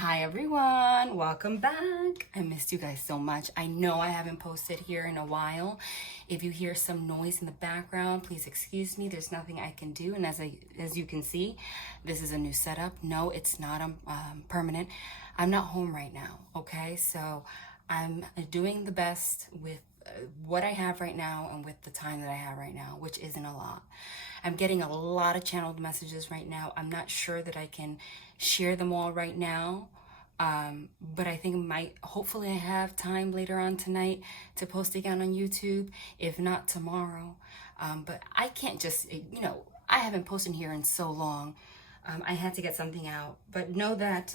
Hi everyone, welcome back. I missed you guys so much. I know I haven't posted here in a while. If you hear some noise in the background, please excuse me. There's nothing I can do. And as you can see, this is a new setup. No, it's not permanent. I'm not home right now, okay? So I'm doing the best with what I have right now and with the time that I have right now, which isn't a lot. I'm getting a lot of channeled messages right now. I'm not sure that I can share them all right now, but I think hopefully I have time later on tonight to post again on YouTube, if not tomorrow. But I can't just, I haven't posted here in so long. I had to get something out, but know that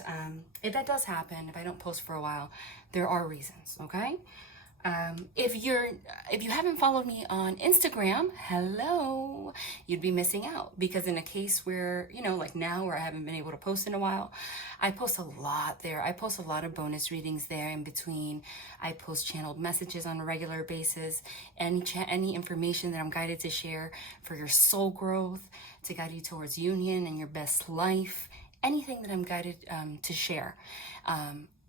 if that does happen, if I don't post for a while, there are reasons, okay? If you haven't followed me on Instagram, hello, you'd be missing out, because in a case where, like now where I haven't been able to post in a while, I post a lot there. I post a lot of bonus readings there in between. I post channeled messages on a regular basis, any information that I'm guided to share for your soul growth, to guide you towards union and your best life, anything that I'm guided to share.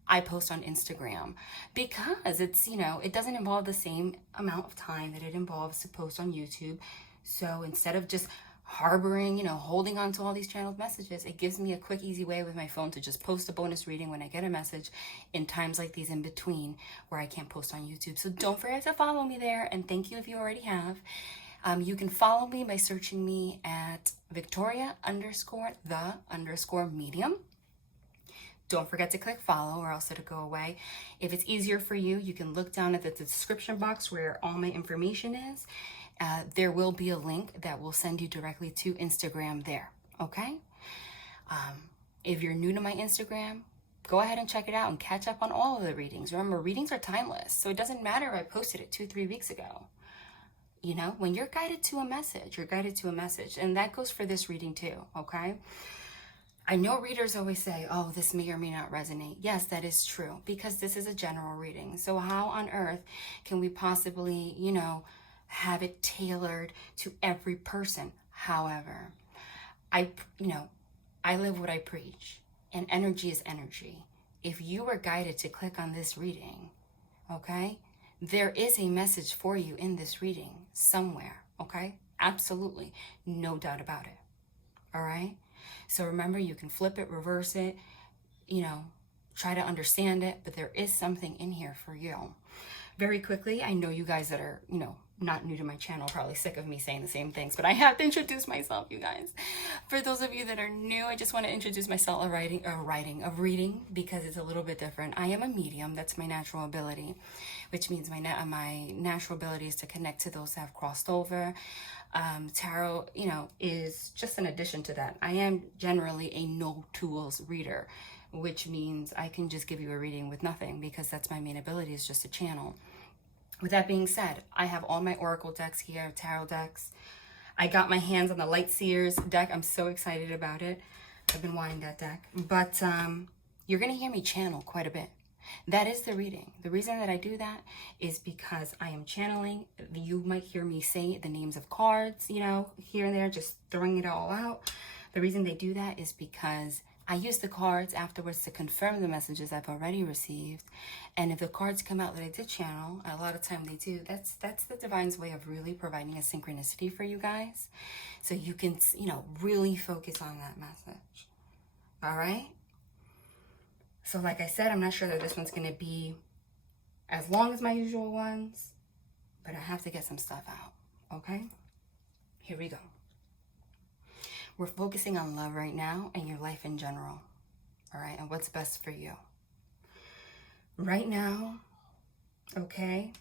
I post on Instagram because it's, it doesn't involve the same amount of time that it involves to post on YouTube. So instead of just harboring, holding on to all these channeled messages, it gives me a quick, easy way with my phone to just post a bonus reading when I get a message in times like these in between where I can't post on YouTube. So don't forget to follow me there, and thank you if you already have. You can follow me by searching me at Victoria_the_medium. Don't forget to click follow or else it'll go away. If it's easier for you, you can look down at the description box where all my information is. There will be a link that will send you directly to Instagram there, okay? If you're new to my Instagram, go ahead and check it out and catch up on all of the readings. Remember, readings are timeless, so it doesn't matter if I posted it 2-3 weeks ago. When you're guided to a message, you're guided to a message. And that goes for this reading too, okay? I know readers always say, oh, this may or may not resonate. Yes, that is true, because this is a general reading. So how on earth can we possibly, have it tailored to every person? However, I live what I preach, and energy is energy. If you were guided to click on this reading, okay, there is a message for you in this reading somewhere, okay? Absolutely, no doubt about it, all right? So remember, you can flip it, reverse it, try to understand it, but there is something in here for you. Very quickly, I know you guys that are, not new to my channel, probably sick of me saying the same things, but I have to introduce myself, you guys. For those of you that are new, I just want to introduce myself of reading, because it's a little bit different. I am a medium. That's my natural ability, which means my natural ability is to connect to those that have crossed over. Tarot, is just an addition to that. I am generally a no tools reader, which means I can just give you a reading with nothing, because that's my main ability, is just a channel. With that being said, I have all my oracle decks here, tarot decks. I got my hands on the Light Seers deck. I'm so excited about it. I've been wanting that deck. But you're going to hear me channel quite a bit. That is the reading. The reason that I do that is because I am channeling. You might hear me say the names of cards, here and there, just throwing it all out. The reason they do that is because I use the cards afterwards to confirm the messages I've already received. And if the cards come out that I did channel, a lot of time they do, that's the divine's way of really providing a synchronicity for you guys. So you can, really focus on that message. All right? So like I said, I'm not sure that this one's going to be as long as my usual ones, but I have to get some stuff out, okay? Here we go. We're focusing on love right now and your life in general, all right? And what's best for you. Right now, okay,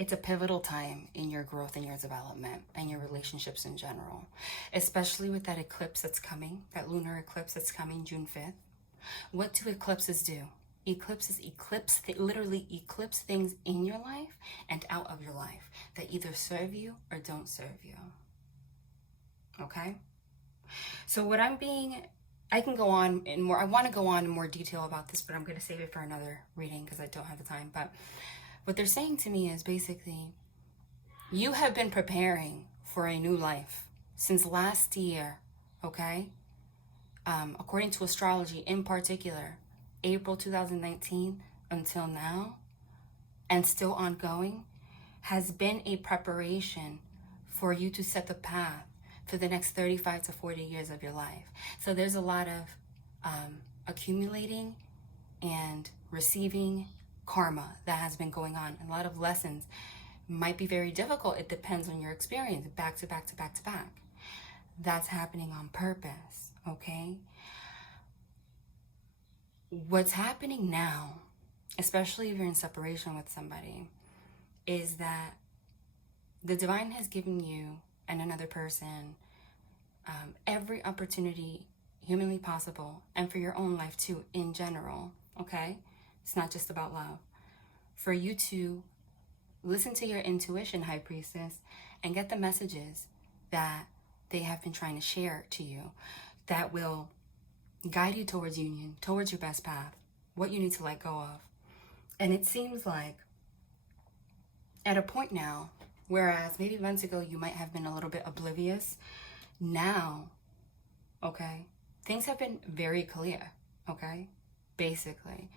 it's a pivotal time in your growth and your development and your relationships in general, especially with that eclipse that's coming, that lunar eclipse that's coming June 5th. What do eclipses do? Eclipses literally eclipse things in your life and out of your life that either serve you or don't serve you. Okay? So I can go on in more, I want to go on in more detail about this, but I'm going to save it for another reading because I don't have the time. But what they're saying to me is basically, you have been preparing for a new life since last year, okay? According to astrology in particular, April 2019 until now, and still ongoing, has been a preparation for you to set the path for the next 35 to 40 years of your life. So there's a lot of accumulating and receiving karma that has been going on. A lot of lessons might be very difficult. It depends on your experience, back to back to back to back. That's happening on purpose, okay? What's happening now, especially if you're in separation with somebody, is that the divine has given you and another person every opportunity humanly possible, and for your own life too, in general, okay? It's not just about love. For you to listen to your intuition, High Priestess, and get the messages that they have been trying to share to you that will guide you towards union, towards your best path, what you need to let go of. And it seems like at a point now, whereas maybe months ago you might have been a little bit oblivious, now, okay, things have been very clear, okay, basically.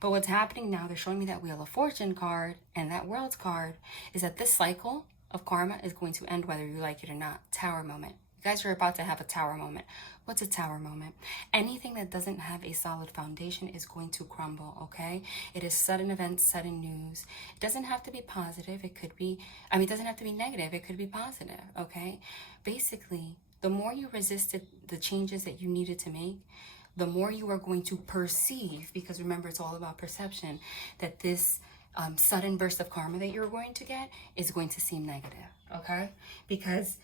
But what's happening now, they're showing me that Wheel of Fortune card and that World's card, is that this cycle of karma is going to end whether you like it or not. Tower moment. You guys are about to have a tower moment. What's a tower moment? Anything that doesn't have a solid foundation is going to crumble, okay? It is sudden events, sudden news. It doesn't have to be positive. It could be, it doesn't have to be negative. It could be positive, okay? Basically, the more you resisted the changes that you needed to make, the more you are going to perceive, because remember, it's all about perception, that this sudden burst of karma that you're going to get is going to seem negative, okay? Because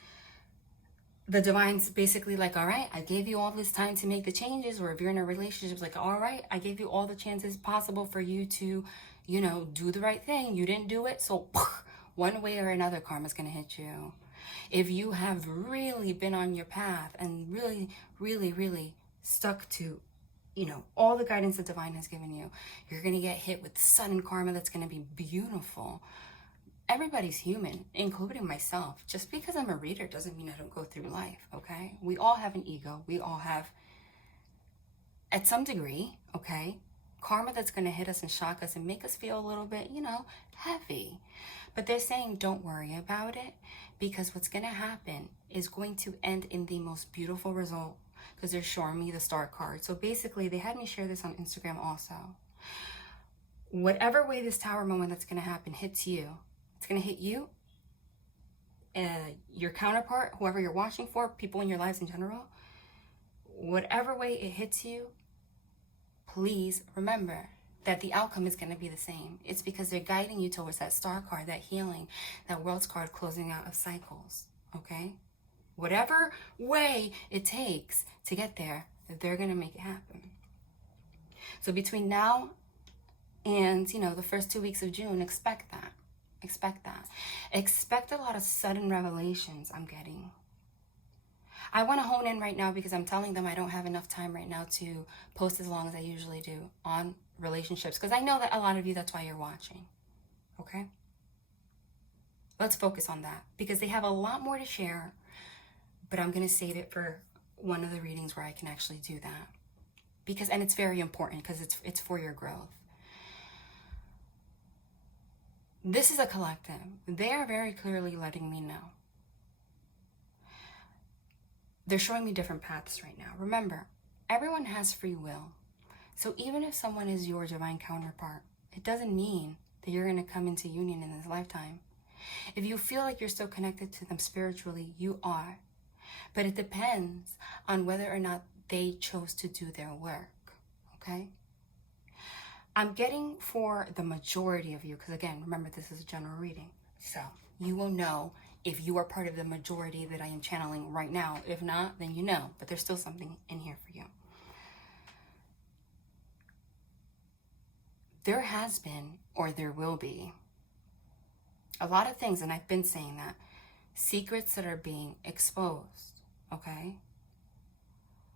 the divine's basically like, all right, I gave you all this time to make the changes, or if you're in a relationship, it's like, all right, I gave you all the chances possible for you to, you know, do the right thing. You didn't do it, so one way or another, karma's gonna hit you. If you have really been on your path and really, really, really stuck to, you know, all the guidance the divine has given you, you're gonna get hit with sudden karma that's gonna be beautiful. Everybody's human, including myself. Just because I'm a reader doesn't mean I don't go through life, okay? We all have an ego. We all have, at some degree, okay, karma that's gonna hit us and shock us and make us feel a little bit, you know, heavy. But they're saying don't worry about it, because what's gonna happen is going to end in the most beautiful result, because they're showing me the star card. So basically, they had me share this on Instagram also. Whatever way this tower moment that's gonna happen hits you, it's gonna hit you, your counterpart, whoever you're watching for, people in your lives in general. Whatever way it hits you, please remember that the outcome is gonna be the same. It's because they're guiding you towards that star card, that healing, that World's card, closing out of cycles, okay? Whatever way it takes to get there, they're gonna make it happen. So between now and, you know, the first 2 weeks of June, expect that. Expect that. Expect a lot of sudden revelations I'm getting. I want to hone in right now because I'm telling them I don't have enough time right now to post as long as I usually do on relationships, because I know that a lot of you, that's why you're watching, okay? Let's focus on that, because they have a lot more to share, but I'm going to save it for one of the readings where I can actually do that, because, and it's very important because it's for your growth. This is a collective. They are very clearly letting me know. They're showing me different paths right now. Remember, everyone has free will. So even if someone is your divine counterpart, it doesn't mean that you're going to come into union in this lifetime. If you feel like you're still connected to them spiritually, you are. But it depends on whether or not they chose to do their work, okay? I'm getting for the majority of you, because again, remember, this is a general reading. So you will know if you are part of the majority that I am channeling right now. If not, then you know, but there's still something in here for you. There has been, or there will be, a lot of things, and I've been saying that, secrets that are being exposed, okay,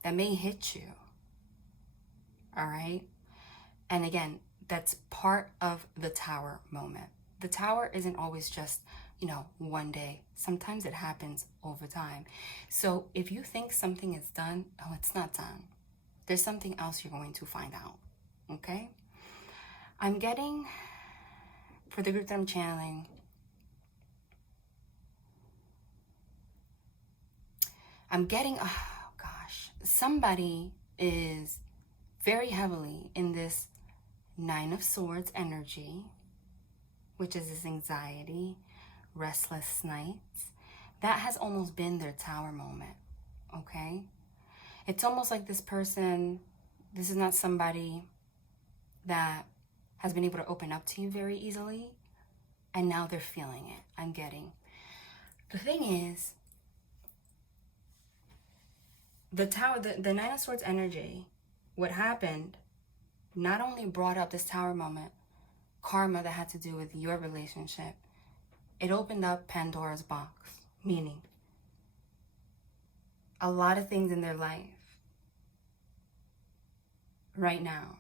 that may hit you, all right? And again, that's part of the tower moment. The tower isn't always just, you know, one day. Sometimes it happens over time. So if you think something is done, oh, it's not done. There's something else you're going to find out, okay? I'm getting, for the group that I'm channeling, I'm getting, oh gosh, somebody is very heavily in this Nine of Swords energy, which is this anxiety, restless nights. That has almost been their Tower moment, okay? It's almost like this person, this is not somebody that has been able to open up to you very easily, and now they're feeling it. I'm getting. The thing is, the Tower, the Nine of Swords energy, what happened, not only brought up this Tower moment, karma that had to do with your relationship, it opened up Pandora's box, meaning a lot of things in their life right now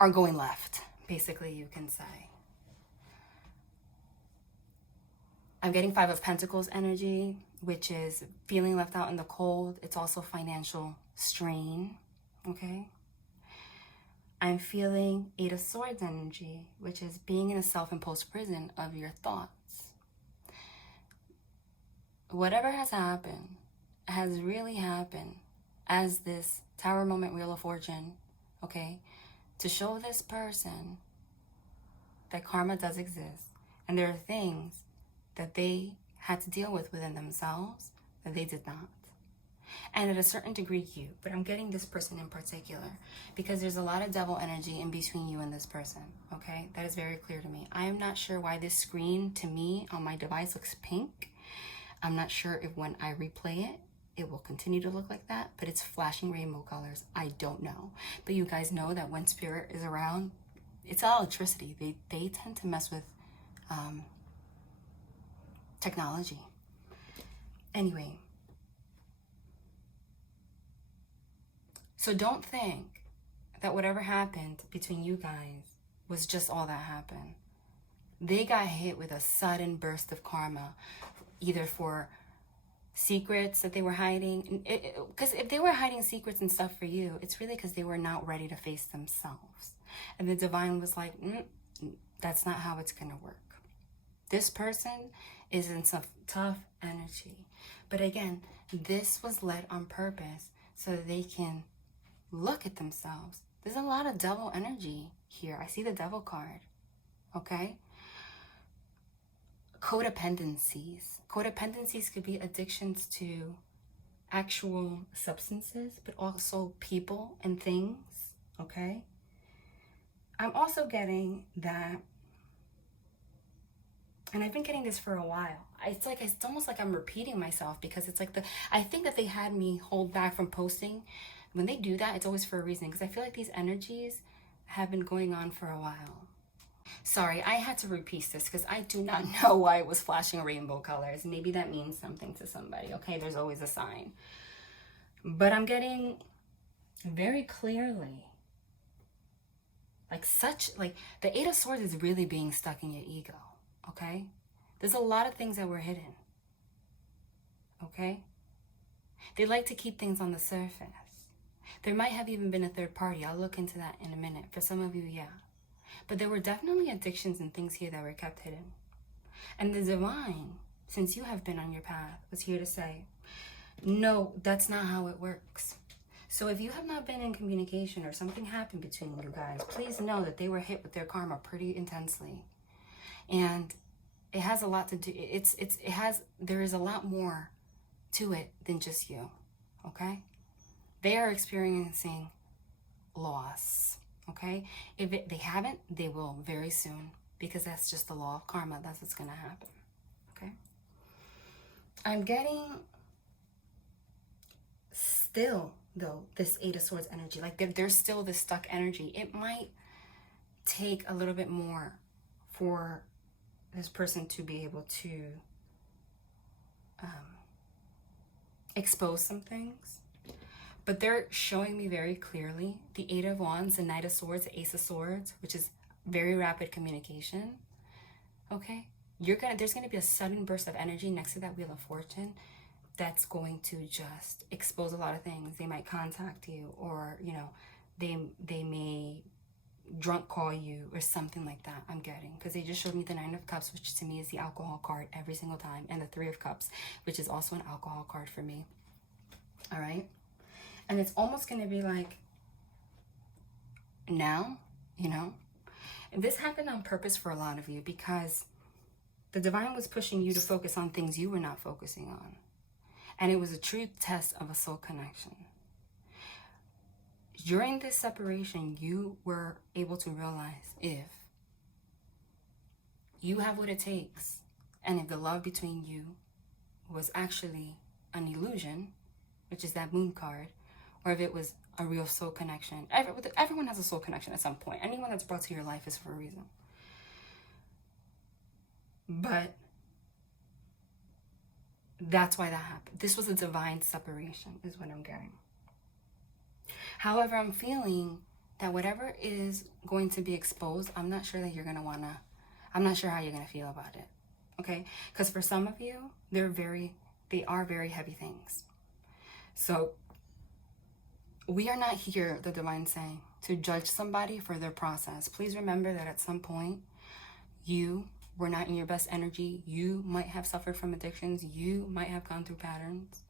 are going left, basically, you can say. I'm getting Five of Pentacles energy, which is feeling left out in the cold. It's also financial strain, okay? I'm feeling Eight of Swords energy, which is being in a self-imposed prison of your thoughts. Whatever has happened has really happened as this Tower moment, Wheel of Fortune, okay? To show this person that karma does exist, and there are things that they had to deal with within themselves that they did not. And at a certain degree, you. But I'm getting this person in particular because there's a lot of devil energy in between you and this person, okay? That is very clear to me. I am not sure why this screen, to me, on my device looks pink. I'm not sure if when I replay it, it will continue to look like that, but it's flashing rainbow colors. I don't know. But you guys know that when spirit is around, it's electricity. They tend to mess with technology. Anyway, so don't think that whatever happened between you guys was just all that happened. They got hit with a sudden burst of karma, either for secrets that they were hiding. Because if they were hiding secrets and stuff for you, it's really because they were not ready to face themselves. And the divine was like, that's not how it's going to work. This person is in some tough energy. But again, this was led on purpose so that they can look at themselves. There's a lot of devil energy here. I see the devil card, okay? Codependencies. Codependencies could be addictions to actual substances, but also people and things, okay? I'm also getting that, and I've been getting this for a while. It's almost like I'm repeating myself because it's like I think that they had me hold back from posting. When they do that, it's always for a reason because I feel like these energies have been going on for a while. Sorry, I had to repeat this because I do not know why it was flashing rainbow colors. Maybe that means something to somebody, okay? There's always a sign. But I'm getting very clearly, like the Eight of Swords is really being stuck in your ego, okay? There's a lot of things that were hidden, okay? They like to keep things on the surface. There might have even been a third party. I'll look into that in a minute. For some of you, yeah. But there were definitely addictions and things here that were kept hidden. And the divine, since you have been on your path, was here to say, no, that's not how it works. So if you have not been in communication or something happened between you guys, please know that they were hit with their karma pretty intensely. And it has a lot to do, there is a lot more to it than just you, okay? They are experiencing loss, okay? If they haven't, they will very soon because that's just the law of karma. That's what's going to happen, okay? I'm getting still, though, this Eight of Swords energy. Like there's still this stuck energy. It might take a little bit more for this person to be able to expose some things. But they're showing me very clearly the Eight of Wands, the Knight of Swords, the Ace of Swords, which is very rapid communication, okay? There's gonna be a sudden burst of energy next to that Wheel of Fortune. that's going to just expose a lot of things. They might contact you, or, you know, they may drunk call you or something like that. I'm getting, because they just showed me the 9 of Cups, which to me is the alcohol card every single time, and the 3 of Cups, which is also an alcohol card for me. All right. And it's almost going to be like, now, you know, and this happened on purpose for a lot of you, because the divine was pushing you to focus on things you were not focusing on. And it was a true test of a soul connection. During this separation, you were able to realize if you have what it takes, and if the love between you was actually an illusion, which is that moon card, or if it was a real soul connection. Everyone has a soul connection at some point. Anyone that's brought to your life is for a reason. But that's why that happened. This was a divine separation, is what I'm getting. However, I'm feeling that whatever is going to be exposed, I'm not sure that you're going to want to, I'm not sure how you're going to feel about it. Okay? Because for some of you, they are very heavy things. So we are not here, the divine saying, to judge somebody for their process. Please remember that at some point, you were not in your best energy. You might have suffered from addictions. You might have gone through patterns.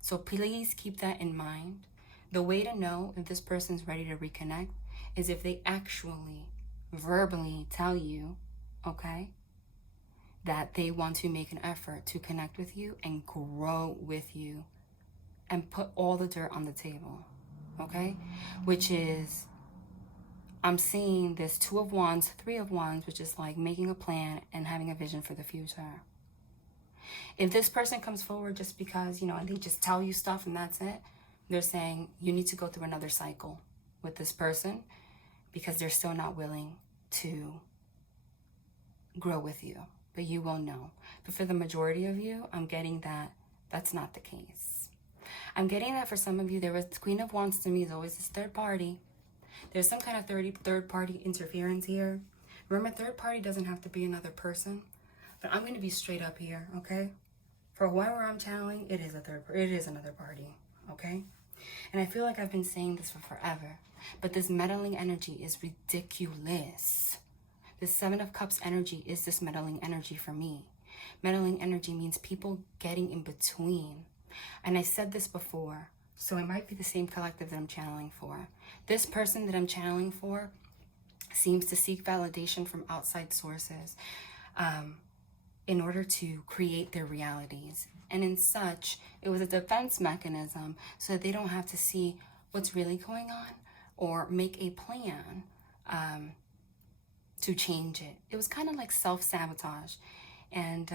So please keep that in mind. The way to know if this person's ready to reconnect is if they actually verbally tell you, okay, that they want to make an effort to connect with you and grow with you and put all the dirt on the table, okay? Which is, I'm seeing this 2 of Wands, 3 of Wands, which is like making a plan and having a vision for the future. If this person comes forward just because, you know, and they just tell you stuff and that's it, they're saying you need to go through another cycle with this person because they're still not willing to grow with you. But you will know. But for the majority of you, I'm getting that that's not the case. I'm getting that for some of you, there was Queen of Wands to me is always this third party. There's some kind of third party interference here. Remember, third party doesn't have to be another person. But I'm going to be straight up here, okay? For whoever I'm channeling, it is another party, okay? And I feel like I've been saying this for forever. But this meddling energy is ridiculous. This 7 of Cups energy is this meddling energy for me. Meddling energy means people getting in between. And I said this before, so it might be the same collective that I'm channeling for. This person that I'm channeling for seems to seek validation from outside sources in order to create their realities. And in such, it was a defense mechanism so that they don't have to see what's really going on or make a plan to change it. It was kind of like self-sabotage. And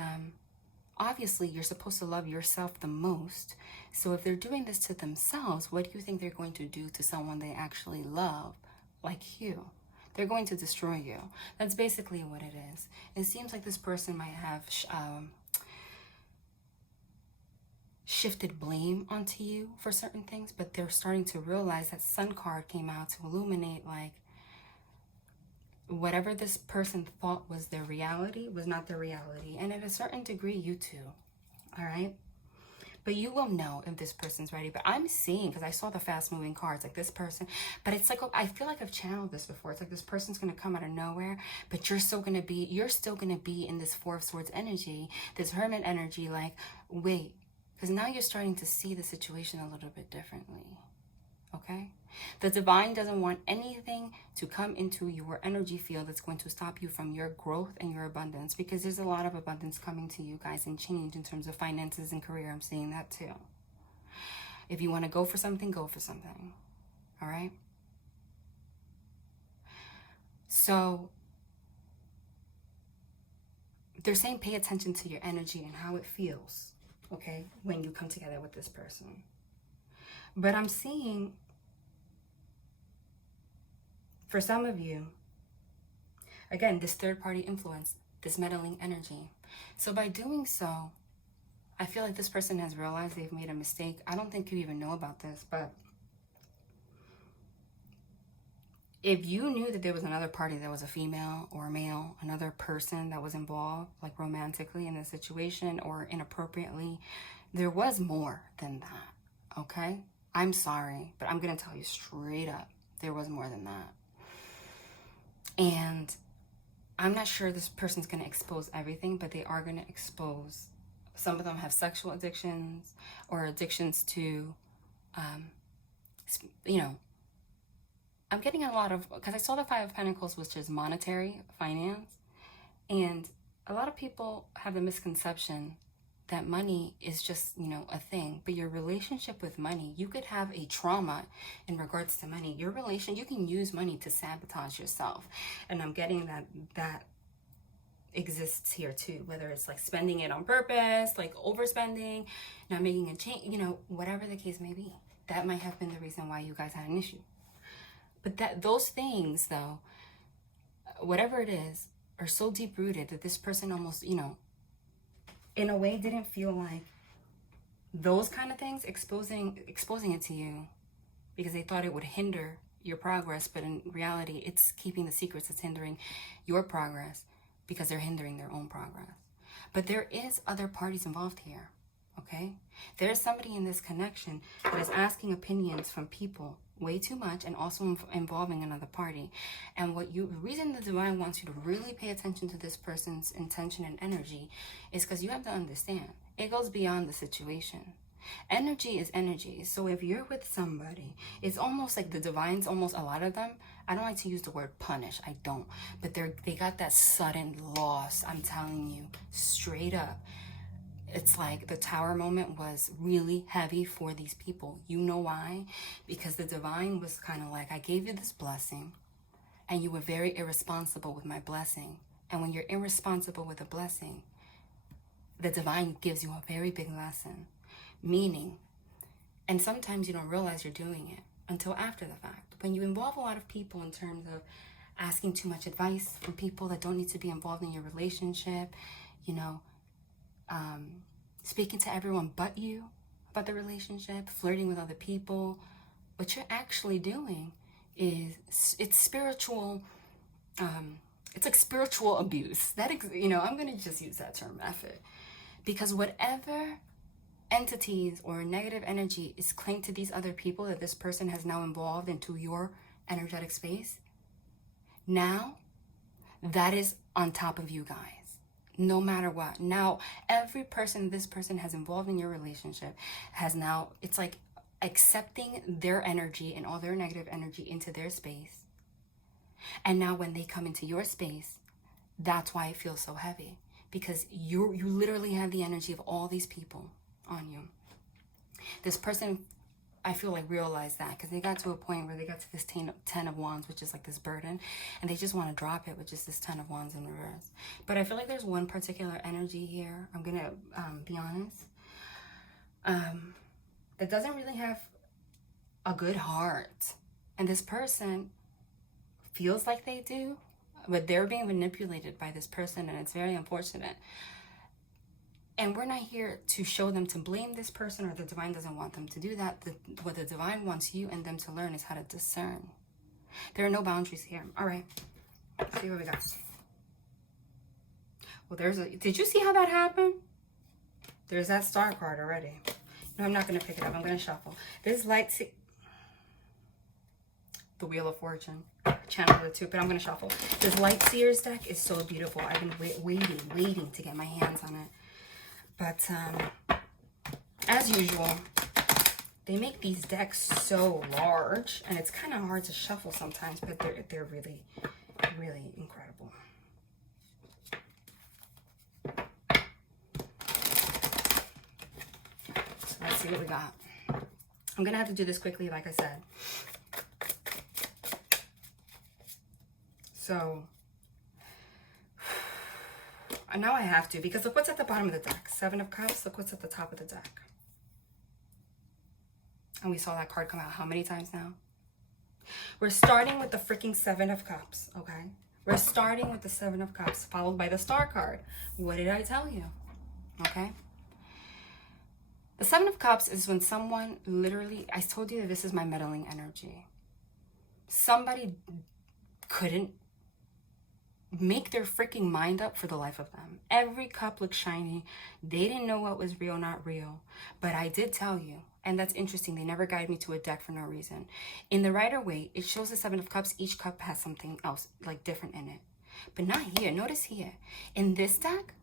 obviously, you're supposed to love yourself the most. So if they're doing this to themselves, what do you think they're going to do to someone they actually love, like you? They're going to destroy you. That's basically what it is. It seems like this person might have shifted blame onto you for certain things, but they're starting to realize that Sun card came out to illuminate, like, whatever this person thought was their reality was not their reality. And at a certain degree, you too. All right? But you will know if this person's ready. But I'm seeing, because I saw the fast moving cards, like this person, but it's like, I feel like I've channeled this before. It's like this person's going to come out of nowhere, but you're still going to be in this 4 of Swords energy, this Hermit energy, like, wait, because now you're starting to see the situation a little bit differently. Okay? The divine doesn't want anything to come into your energy field that's going to stop you from your growth and your abundance, because there's a lot of abundance coming to you guys and change in terms of finances and career. I'm seeing that too. If you want to go for something, go for something. All right? So they're saying pay attention to your energy and how it feels, okay, when you come together with this person. But I'm seeing, for some of you, again, this third party influence, this meddling energy. So by doing so, I feel like this person has realized they've made a mistake. I don't think you even know about this, but if you knew that there was another party that was a female or a male, another person that was involved, like romantically in this situation or inappropriately, There was more than that, okay? I'm sorry, but I'm going to tell you straight up, there was more than that. And I'm not sure this person's going to expose everything, but they are going to expose. Some of them have sexual addictions or addictions to, you know, I'm getting a lot of, because I saw the Five of Pentacles, which is monetary, finance. And a lot of people have the misconception that money is just, you know, a thing. But your relationship with money, you could have a trauma in regards to money. Your relation, you can use money to sabotage yourself. And I'm getting that exists here too, whether it's like spending it on purpose, like overspending, not making a change, you know, whatever the case may be. That might have been the reason why you guys had an issue. But those things though, whatever it is, are so deep rooted that this person almost, you know, in a way didn't feel like those kind of things exposing it to you, because they thought it would hinder your progress. But in reality, it's keeping the secrets that's hindering your progress, because they're hindering their own progress. But there is other parties involved here, okay? There's somebody in this connection that is asking opinions from people way too much, and also involving another party. And the reason the divine wants you to really pay attention to this person's intention and energy is because you have to understand, it goes beyond the situation. Energy is energy. So if you're with somebody, it's almost like the divines, almost a lot of them, I don't like to use the word punish, I don't, but they got that sudden loss. I'm telling you straight up, it's like the tower moment was really heavy for these people. You know why? Because the divine was kind of like, I gave you this blessing and you were very irresponsible with my blessing. And when you're irresponsible with a blessing, the divine gives you a very big lesson. Meaning, and sometimes you don't realize you're doing it until after the fact. When you involve a lot of people in terms of asking too much advice from people that don't need to be involved in your relationship, you know, speaking to everyone but you about the relationship, flirting with other people, what you're actually doing is, it's spiritual, it's like spiritual abuse. You know, I'm going to just use that term, F it. Because whatever entities or negative energy is claimed to these other people that this person has now involved into your energetic space, now that is on top of you guys. No matter what. Now, every person this person has involved in your relationship has now, it's like accepting their energy and all their negative energy into their space. And now when they come into your space, that's why it feels so heavy. Because you literally have the energy of all these people on you. This person, I feel like, realized that, because they got to a point where they got to this 10 of Wands, which is like this burden, and they just want to drop it, which is this 10 of Wands in reverse. But I feel like there's one particular energy here, I'm going to be honest, that doesn't really have a good heart. And this person feels like they do, but they're being manipulated by this person, and it's very unfortunate. And we're not here to show them to blame this person, or the divine doesn't want them to do that. What the divine wants you and them to learn is how to discern. There are no boundaries here. All right, let's see what we got. Well, did you see how that happened? There's that star card already. No, I'm not going to pick it up. I'm going to shuffle. This the Wheel of Fortune. Channel the two, but I'm going to shuffle. This Light Seers deck is so beautiful. I've been waiting to get my hands on it. But as usual, they make these decks so large, and it's kind of hard to shuffle sometimes, but they're really, really incredible. So let's see what we got. I'm going to have to do this quickly, like I said. So now I have to, because look what's at the bottom of the deck. 7 of Cups. Look what's at the top of the deck. And we saw that card come out how many times now? We're starting with the freaking 7 of Cups, okay? We're starting with the 7 of Cups, followed by the Star card. What did I tell you? Okay? The 7 of Cups is when someone literally, I told you that this is my meddling energy. Somebody couldn't make their freaking mind up for the life of them. Every cup looks shiny. They didn't know what was real, not real. But I did tell you, and that's interesting, they never guide me to a deck for no reason. In the Rider-Waite, it shows the 7 of Cups. Each cup has something else, like, different in it. But not here. Notice here. In this deck,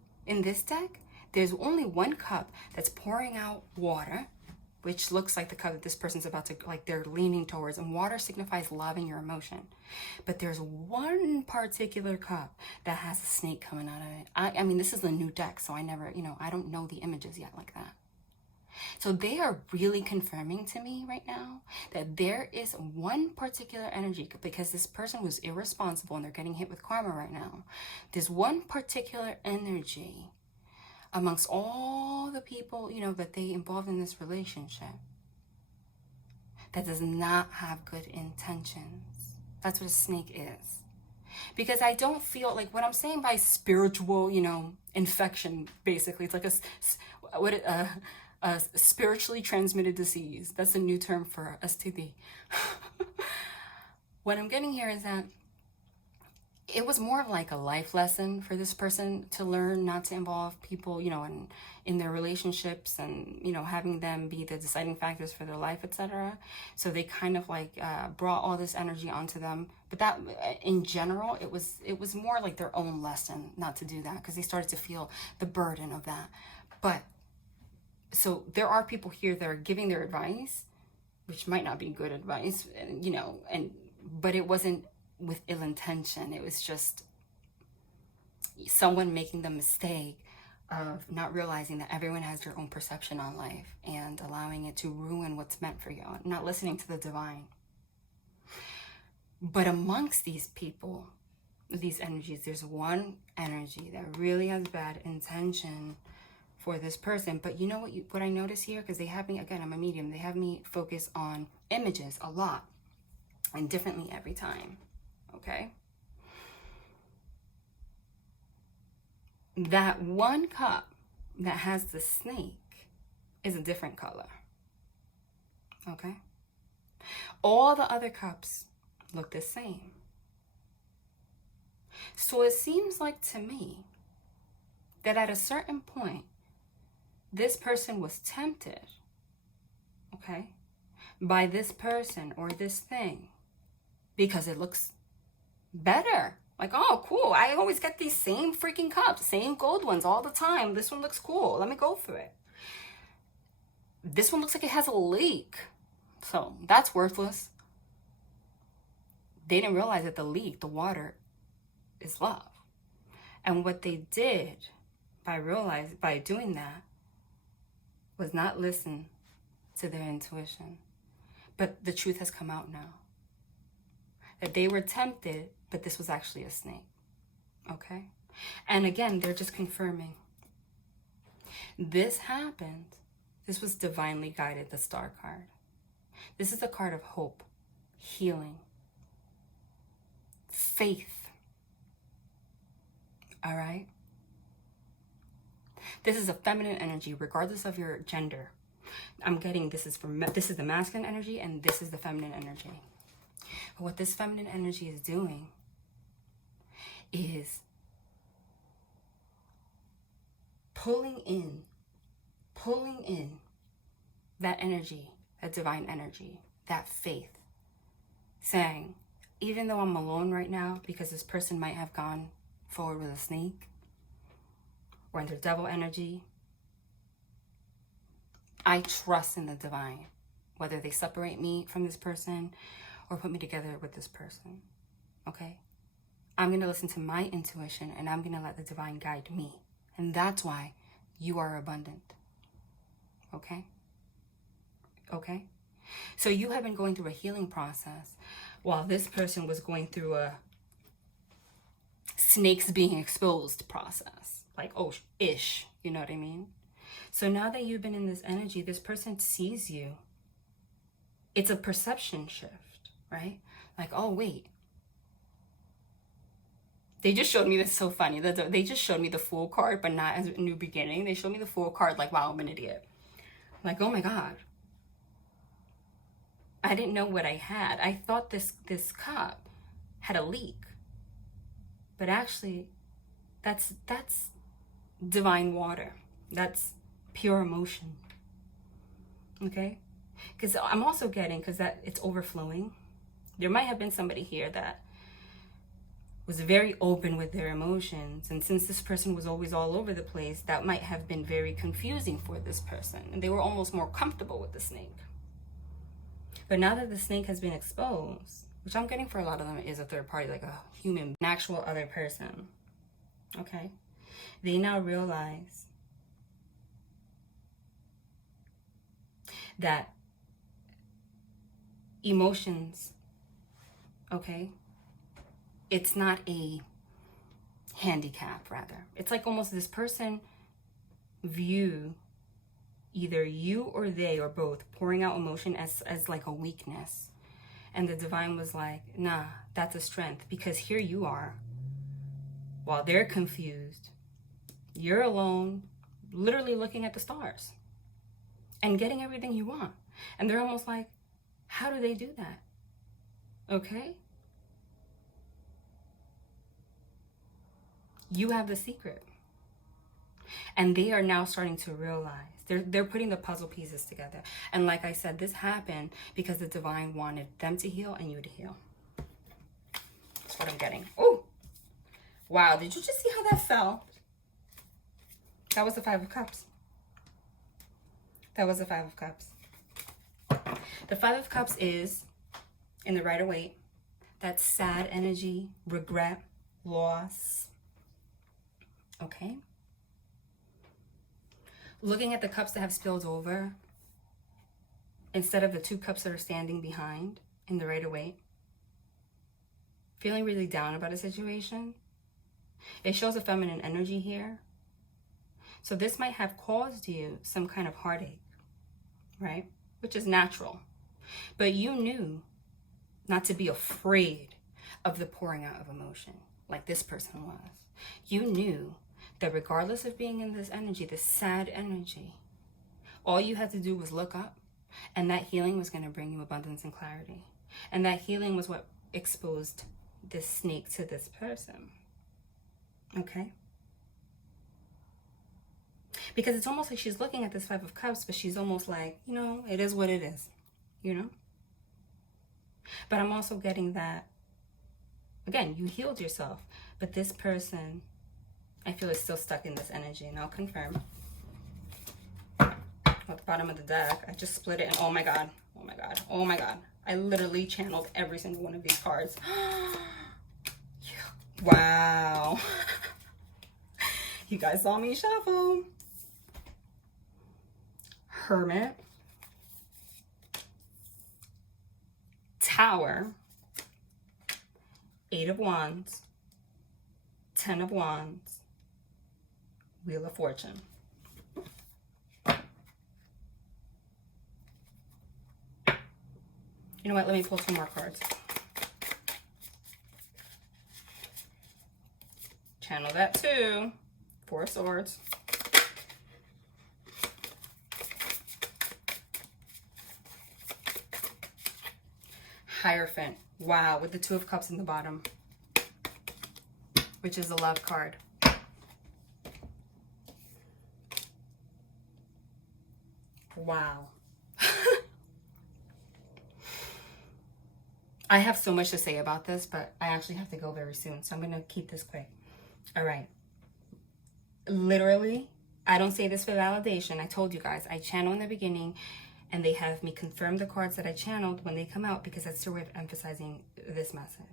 there's only one cup that's pouring out water, which looks like the cup that this person's about to, like, they're leaning towards. And water signifies love and your emotion. But there's one particular cup that has a snake coming out of it. I mean, this is a new deck, so I never, I don't know the images yet like that. So they are really confirming to me right now that there is one particular energy, because this person was irresponsible and they're getting hit with karma right now. There's one particular energy amongst all the people, that they involved in this relationship that does not have good intentions. That's what a snake is. Because I don't feel like what I'm saying by spiritual, infection, basically. It's like a spiritually transmitted disease. That's a new term for STD. What I'm getting here is that it was more of like a life lesson for this person to learn not to involve people, in their relationships and, having them be the deciding factors for their life, etc. So they kind of like brought all this energy onto them. But that, in general, it was more like their own lesson not to do that, because they started to feel the burden of that. But so there are people here that are giving their advice, which might not be good advice, but it wasn't with ill intention. It was just someone making the mistake of not realizing that everyone has their own perception on life and allowing it to ruin what's meant for you, not listening to the divine. But amongst these people, these energies, there's one energy that really has bad intention for this person. But you know what I notice here? Because they have me, again, I'm a medium, they have me focus on images a lot and differently every time. Okay? That one cup that has the snake is a different color. Okay? All the other cups look the same. So it seems like to me that at a certain point, this person was tempted, okay, by this person or this thing because it looks better. Like, oh, cool. I always get these same freaking cups, same gold ones all the time. This one looks cool. Let me go for it. This one looks like it has a leak. So that's worthless. They didn't realize that the leak, the water, is love. And what they did by doing that was not listen to their intuition. But the truth has come out now. That they were tempted, but this was actually a snake. Okay? And again, they're just confirming. This happened. This was divinely guided, the Star card. This is a card of hope, healing, faith. All right? This is a feminine energy, regardless of your gender. I'm getting this is the masculine energy, and this is the feminine energy. But what this feminine energy is doing is pulling in that energy, that divine energy, that faith, saying, even though I'm alone right now, because this person might have gone forward with a snake, or under devil energy, I trust in the divine, whether they separate me from this person or put me together with this person, okay? I'm going to listen to my intuition, and I'm going to let the divine guide me. And that's why you are abundant, okay? Okay? So you have been going through a healing process while this person was going through a snakes being exposed process. Like, oh, ish, you know what I mean? So now that you've been in this energy, this person sees you. It's a perception shift, right? Like, oh, wait. They just showed me this, so funny. They just showed me the Fool card, but not as a new beginning. They showed me the Fool card like, wow, I'm an idiot. Like, oh my God. I didn't know what I had. I thought this cup had a leak. But actually, that's divine water. That's pure emotion. Okay? Because I'm also getting, because that it's overflowing. There might have been somebody here that was very open with their emotions, and since this person was always all over the place, that might have been very confusing for this person, and they were almost more comfortable with the snake. But now that the snake has been exposed, which I'm getting for a lot of them is a third party, like a human, an actual other person, okay, they now realize that emotions, okay, it's not a handicap, rather. It's like almost this person view either you or they or both pouring out emotion as like a weakness. And the divine was like, nah, that's a strength, because here you are, while they're confused, you're alone, literally looking at the stars and getting everything you want. And they're almost like, how do they do that? Okay? You have the secret. And they are now starting to realize, they're putting the puzzle pieces together. And like I said, this happened because the divine wanted them to heal and you to heal. That's what I'm getting. Oh, wow. Did you just see how that fell? That was the Five of Cups. That was the Five of Cups. The Five of Cups is in the Rider-Waite. That's sad energy, regret, loss. Okay? Looking at the cups that have spilled over, instead of the 2 cups that are standing behind in the Rider-Waite, feeling really down about a situation. It shows a feminine energy here. So this might have caused you some kind of heartache, right? Which is natural. But you knew not to be afraid of the pouring out of emotion like this person was. You knew that regardless of being in this energy, this sad energy, all you had to do was look up, and that healing was going to bring you abundance and clarity. And that healing was what exposed this snake to this person. Okay? Because it's almost like she's looking at this Five of Cups, but she's almost like, you know, it is what it is, you know? But I'm also getting that, again, you healed yourself, but this person, I feel, is still stuck in this energy, and I'll confirm. At the bottom of the deck, I just split it, and oh my God, oh my God, oh my God. I literally channeled every single one of these cards. Wow. You guys saw me shuffle. Hermit. Tower. 8 of Wands. 10 of Wands. Wheel of Fortune. You know what? Let me pull 2 more cards. Channel that too. 4 of Swords. Hierophant. Wow, with the 2 of Cups in the bottom, which is the Love card. Wow. I have so much to say about this, but I actually have to go very soon, so I'm going to keep this quick. All right. Literally, I don't say this for validation. I told you guys, I channel in the beginning, and they have me confirm the cards that I channeled when they come out, because that's their way of emphasizing this message.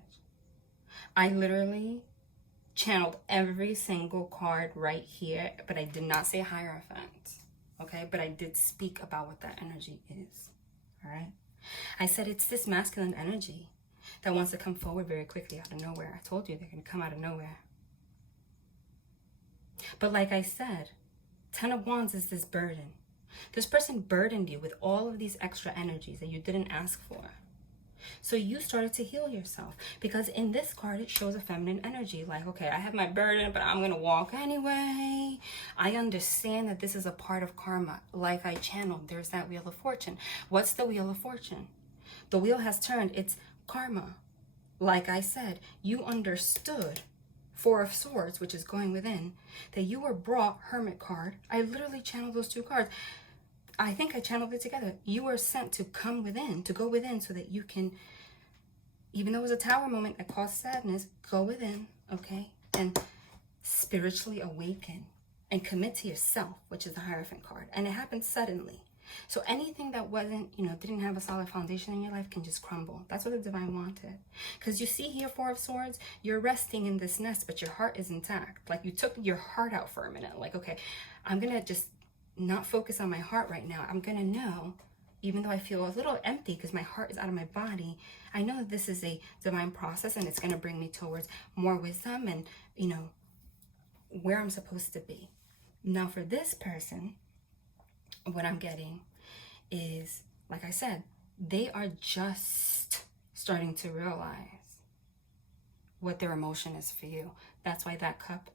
I literally channeled every single card right here, but I did not say Hierophant, okay? But I did speak about what that energy is, all right? I said it's this masculine energy that wants to come forward very quickly out of nowhere. I told you they're going to come out of nowhere. But like I said, 10 of Wands is this burden. This person burdened you with all of these extra energies that you didn't ask for. So you started to heal yourself, because in this card, it shows a feminine energy. Like, okay, I have my burden, but I'm going to walk anyway. I understand that this is a part of karma. Like I channeled, there's that Wheel of Fortune. What's the Wheel of Fortune? The wheel has turned. It's karma. Like I said, you understood Four of Swords, which is going within, that you were brought Hermit card. I literally channeled those two cards. I think I channeled it together. You were sent to come within, to go within, so that you can, even though it was a Tower moment that caused sadness, go within, okay? And spiritually awaken and commit to yourself, which is the Hierophant card. And it happened suddenly. So anything that wasn't, you know, didn't have a solid foundation in your life can just crumble. That's what the divine wanted. Because you see here, Four of Swords, you're resting in this nest, but your heart is intact. Like you took your heart out for a minute. Like, okay, I'm going to just not focus on my heart right now. I'm going to know, even though I feel a little empty because my heart is out of my body, I know that this is a divine process and it's going to bring me towards more wisdom and, you know, where I'm supposed to be. Now for this person, what I'm getting is, like I said, they are just starting to realize what their emotion is for you. That's why that cup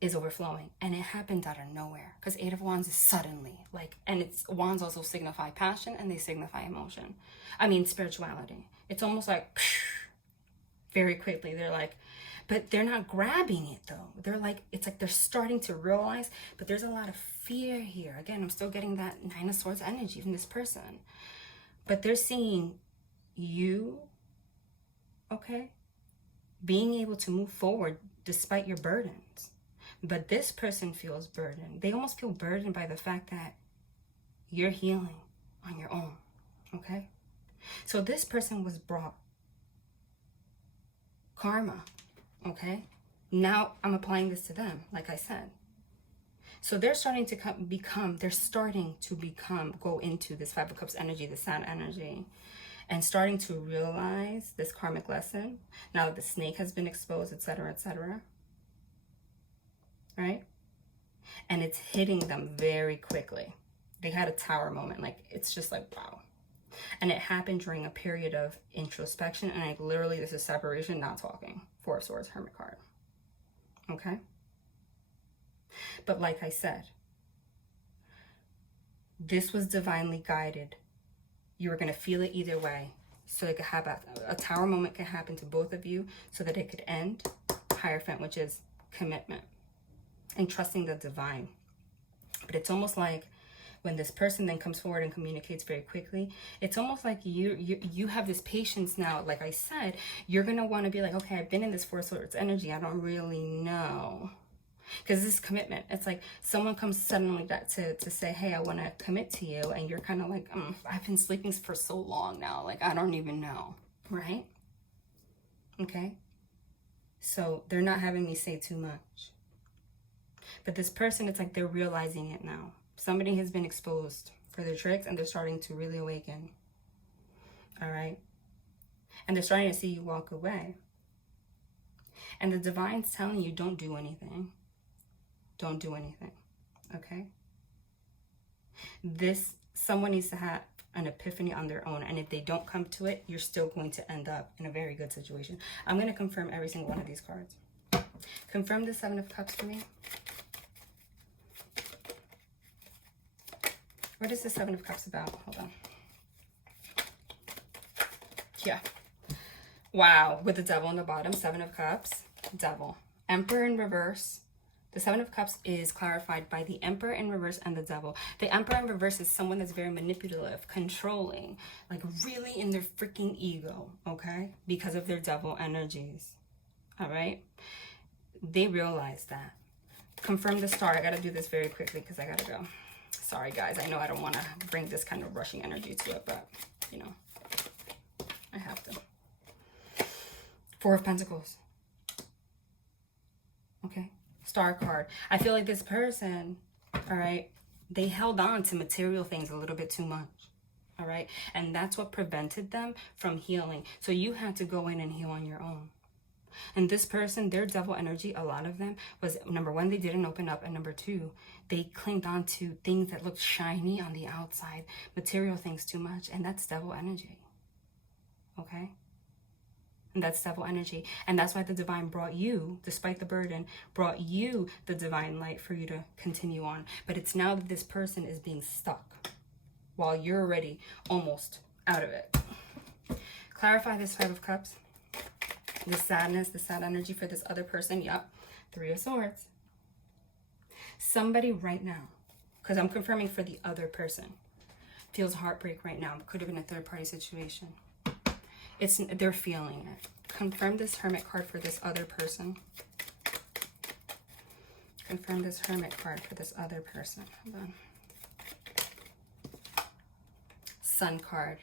is overflowing. And it happened out of nowhere. Because Eight of Wands is suddenly. Like, and it's wands also signify passion and they signify emotion. I mean, spirituality. It's almost like very quickly. They're like, but they're not grabbing it though. They're like, it's like they're starting to realize, but there's a lot of fear here. Again, I'm still getting that Nine of Swords energy from this person. But they're seeing you, okay, being able to move forward despite your burdens. But this person feels burdened. They almost feel burdened by the fact that you're healing on your own, okay? So this person was brought karma, okay? Now I'm applying this to them, like I said. So they're starting to go into this Five of Cups energy, the sad energy, and starting to realize this karmic lesson. Now that the snake has been exposed, etc., etc., right? And it's hitting them very quickly. They had a Tower moment. Like, it's just like, wow. And it happened during a period of introspection. And like, literally, this is separation, not talking. Four of Swords, Hermit card. Okay? But like I said, this was divinely guided. You were going to feel it either way. So it could have a Tower moment could happen to both of you so that it could end. Hierophant, which is commitment and trusting the divine. But it's almost like when this person then comes forward and communicates very quickly, it's almost like you have this patience now. Like I said, you're going to want to be like, okay, I've been in this Four of Swords energy. I don't really know. Because this is commitment. It's like someone comes suddenly that to say, hey, I want to commit to you. And you're kind of like, I've been sleeping for so long now. Like, I don't even know. Right? Okay? So they're not having me say too much. But this person, it's like they're realizing it now. Somebody has been exposed for their tricks and they're starting to really awaken. All right? And they're starting to see you walk away. And the divine's telling you, don't do anything. Don't do anything. Okay? Someone needs to have an epiphany on their own. And if they don't come to it, you're still going to end up in a very good situation. I'm going to confirm every single one of these cards. Confirm the Seven of Cups for me. What is the Seven of Cups about? Hold on. Yeah. Wow. With the Devil on the bottom. Seven of Cups. Devil. Emperor in reverse. The Seven of Cups is clarified by the Emperor in reverse and the Devil. The Emperor in reverse is someone that's very manipulative, controlling, like really in their freaking ego, okay? Because of their devil energies. All right? They realize that. Confirm the Star. I got to do this very quickly because I got to go. Sorry, guys. I know I don't want to bring this kind of rushing energy to it, but, you know, I have to. Four of Pentacles. Okay. Star card. I feel like this person, all right, they held on to material things a little bit too much. All right. And that's what prevented them from healing. So you had to go in and heal on your own. And this person, their devil energy, a lot of them was, number one, they didn't open up. And number two, they clinged on to things that looked shiny on the outside, material things too much. And that's devil energy. Okay? And that's devil energy. And that's why the divine brought you, despite the burden, brought you the divine light for you to continue on. But it's now that this person is being stuck while you're already almost out of it. Clarify this Five of Cups. The sadness, the sad energy for this other person. Yep. 3 of Swords. Somebody right now, because I'm confirming for the other person, feels heartbreak right now. Could have been a third-party situation. They're feeling it. Confirm this Hermit card for this other person. Confirm this Hermit card for this other person. Hold on. Sun card.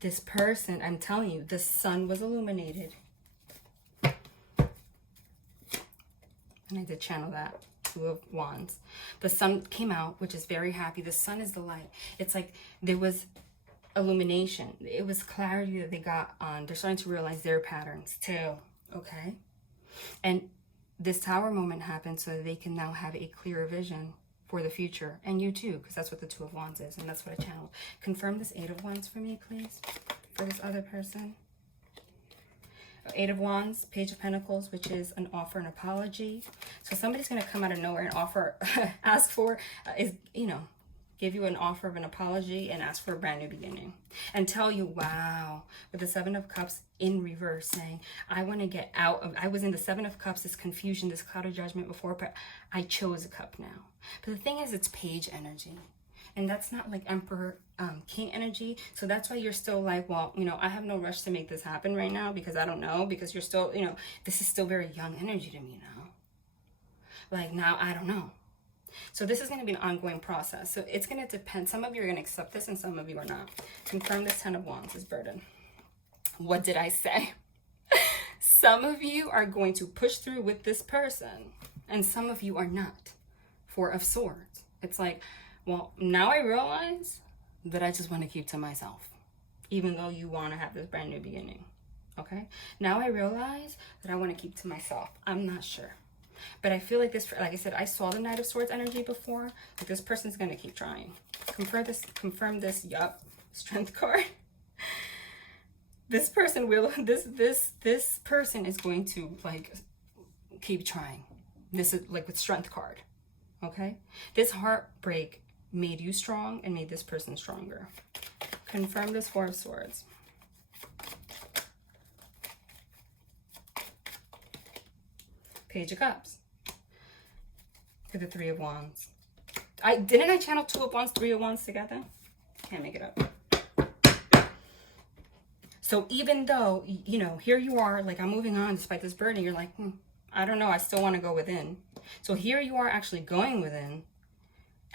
This person, I'm telling you, the sun was illuminated. And I did channel that. 2 of Wands. The sun came out, which is very happy. The sun is the light. It's like there was illumination. It was clarity that they got on. They're starting to realize their patterns too. Okay? And this Tower moment happened so that they can now have a clearer vision for the future. And you too, because that's what the 2 of Wands is. And that's what I channeled. Confirm this 8 of Wands for me, please. For this other person. 8 of Wands, Page of Pentacles, which is an offer, an apology. So somebody's going to come out of nowhere and offer, ask for, give you an offer of an apology and ask for a brand new beginning. And tell you, wow, with the 7 of Cups in reverse, saying, I want to get out of, I was in the 7 of Cups, this confusion, this cloud of judgment before, but I chose a cup now. But the thing is, it's Page energy. And that's not like Emperor King energy. So that's why you're still like, well, I have no rush to make this happen right now because I don't know. Because you're still, this is still very young energy to me now. Like now, I don't know. So this is going to be an ongoing process. So it's going to depend. Some of you are going to accept this and some of you are not. Confirm this 10 of Wands is burden. What did I say? Some of you are going to push through with this person and some of you are not. 4 of Swords. It's like, well, now I realize that I just want to keep to myself, even though you want to have this brand new beginning. Okay? Now I realize that I want to keep to myself. I'm not sure. But I feel like this, like I said, I saw the Knight of Swords energy before. Like this person's going to keep trying. Confirm this, yup, Strength card. This person will, this person is going to like keep trying. This is like with Strength card. Okay? This heartbreak made you strong and made this person stronger. Confirm this 4 of Swords. Page of Cups. To the 3 of Wands. Didn't I channel 2 of Wands, 3 of Wands together? Can't make it up. So even though, here you are, like I'm moving on despite this burden, you're like, I don't know, I still want to go within. So here you are actually going within.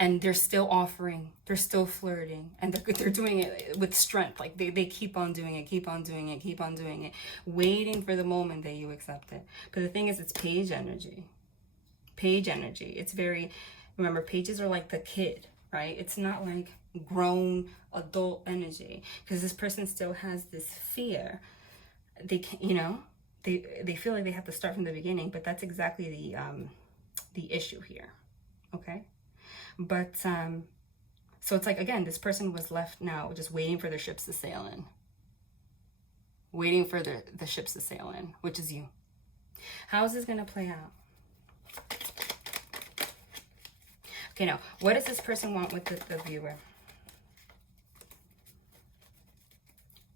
And they're still offering, they're still flirting, and they're doing it with strength. Like they keep on doing it, keep on doing it, keep on doing it, waiting for the moment that you accept it. But the thing is, it's Page energy. Page energy. It's very, remember, pages are like the kid, right? It's not like grown adult energy. Because this person still has this fear. They can, they feel like they have to start from the beginning, but that's exactly the issue here. Okay? But, so it's like, again, this person was left now just waiting for their ships to sail in. Waiting for the ships to sail in, which is you. How is this going to play out? Okay, now, what does this person want with the viewer?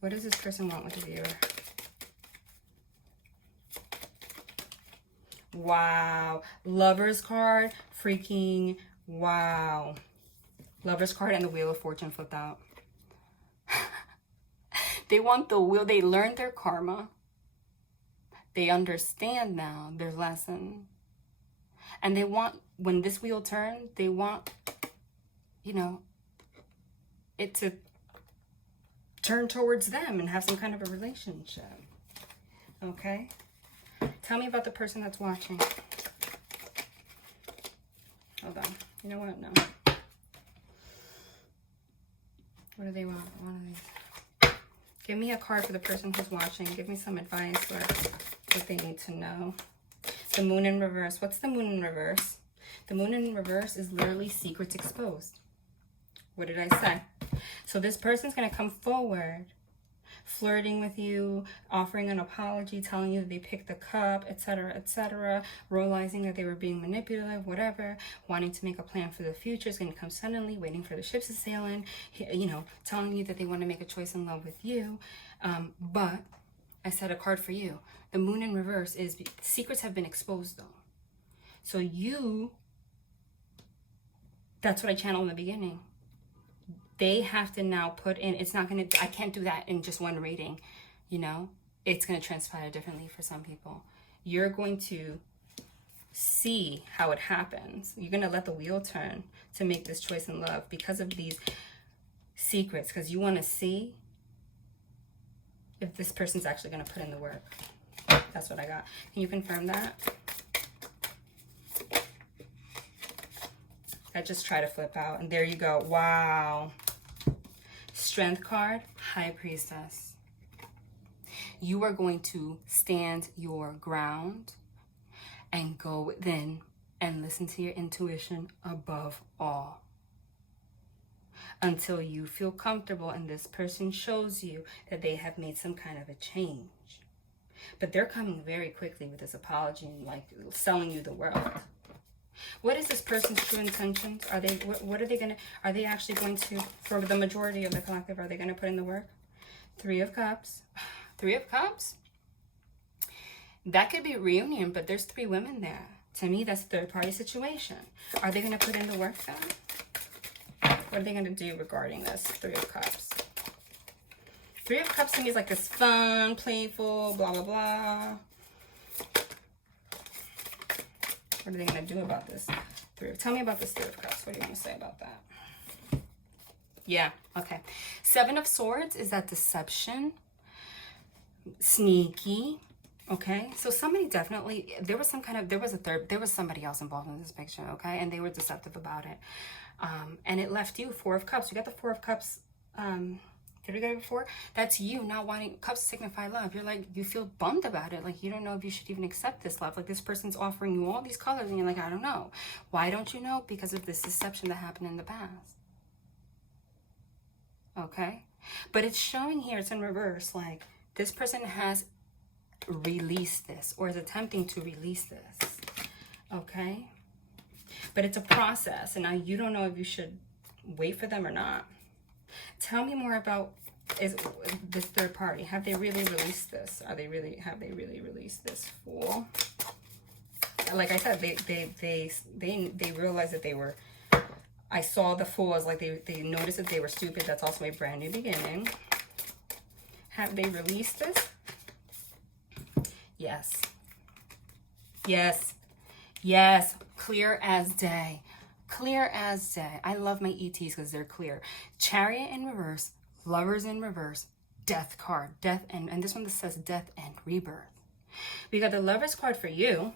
What does this person want with the viewer? Wow. Lovers card, freaking wow. Lovers card and the Wheel of Fortune flipped out. They want the wheel. They learned their karma. They understand now their lesson. And they want, when this wheel turns, they want, it to turn towards them and have some kind of a relationship. Okay? Tell me about the person that's watching. Hold on. You know what? No. What do they want? One of these. Give me a card for the person who's watching. Give me some advice or what they need to know. The Moon in reverse. What's the Moon in reverse? The Moon in reverse is literally secrets exposed. What did I say? So this person's going to come forward, flirting with you, offering an apology, telling you that they picked the cup, etc., realizing that they were being manipulative, whatever, wanting to make a plan for the future. Is going to come suddenly, waiting for the ships to sail in, telling you that they want to make a choice in love with you. But I said a card for you. The moon in reverse is secrets have been exposed though. So that's what I channeled in the beginning. They have to now put in, it's not going to, I can't do that in just one reading, you know? It's going to transpire differently for some people. You're going to see how it happens. You're going to let the wheel turn to make this choice in love because of these secrets, because you want to see if this person's actually going to put in the work. That's what I got. Can you confirm that? I just try to flip out, and there you go. Wow. Strength card, High Priestess. You are going to stand your ground and go within and listen to your intuition above all until you feel comfortable and this person shows you that they have made some kind of a change. But they're coming very quickly with this apology and like selling you the world. What is this person's true intentions? Are they, what are they going to, are they actually going to, for the majority of the collective, are they going to put in the work? Three of Cups. Three of Cups? That could be a reunion, but there's 3 women there. To me, that's a third-party situation. Are they going to put in the work then? What are they going to do regarding this? Three of Cups. Three of Cups to me is like this fun, playful, blah, blah, blah. What are they going to do about this? Tell me about this Three of Cups. What do you want to say about that? Yeah, okay. 7 of Swords is that deception. Sneaky. Okay, so somebody definitely, there was somebody else involved in this picture, okay? And they were deceptive about it. And it left you 4 of Cups. You got the 4 of Cups. Did we get it before? That's you not wanting, cups signify love. You're like, you feel bummed about it. Like, you don't know if you should even accept this love. Like, this person's offering you all these colors and you're like, I don't know. Why don't you know? Because of this deception that happened in the past. Okay? But it's showing here, it's in reverse, like, this person has released this or is attempting to release this. Okay? But it's a process, and now you don't know if you should wait for them or not. Tell me more about this third party. Have they really released this? Have they really released this fool? Like I said, they realized that they were, I saw the fool as like they noticed that they were stupid. That's also a brand new beginning. Have they released this? Yes. Yes. Yes. Clear as day. Clear as day. I love my ETs because they're clear. Chariot in reverse, Lovers in reverse, Death card, death, and this one that says death and rebirth. We got the Lovers card for you.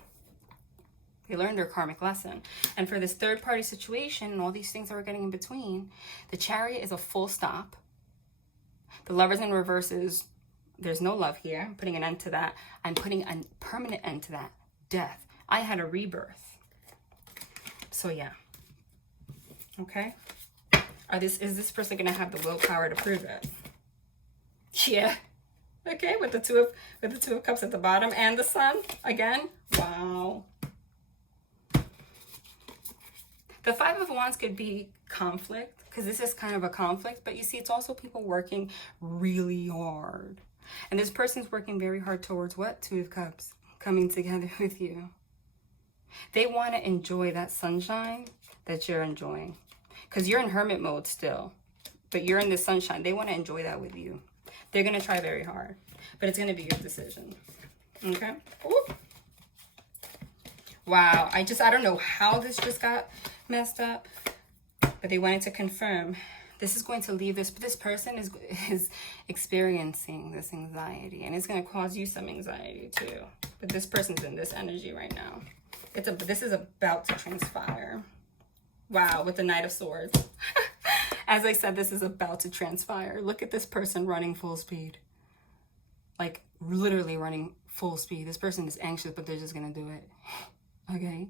They learned their karmic lesson. And for this third party situation and all these things that we're getting in between, the Chariot is a full stop. The Lovers in reverse is, there's no love here. I'm putting an end to that. I'm putting a permanent end to that. Death. I had a rebirth. So yeah. Okay. Is this person going to have the willpower to prove it? Yeah. Okay, with the two of Cups at the bottom and the Sun again. Wow. The Five of Wands could be conflict, because this is kind of a conflict, but you see, it's also people working really hard. And this person's working very hard towards what? Two of Cups, coming together with you. They want to enjoy that sunshine that you're enjoying, because you're in hermit mode still, but you're in the sunshine. They want to enjoy that with you. They're going to try very hard, but it's going to be your decision. Okay? Ooh. Wow. I don't know how this just got messed up, but they wanted to confirm this is going to leave this, but this person is experiencing this anxiety, and it's going to cause you some anxiety too. But this person's in this energy right now. This is about to transpire. Wow, with the Knight of Swords. As I said, this is about to transpire. Look at this person running full speed. Like, literally running full speed. This person is anxious, but they're just going to do it. Okay?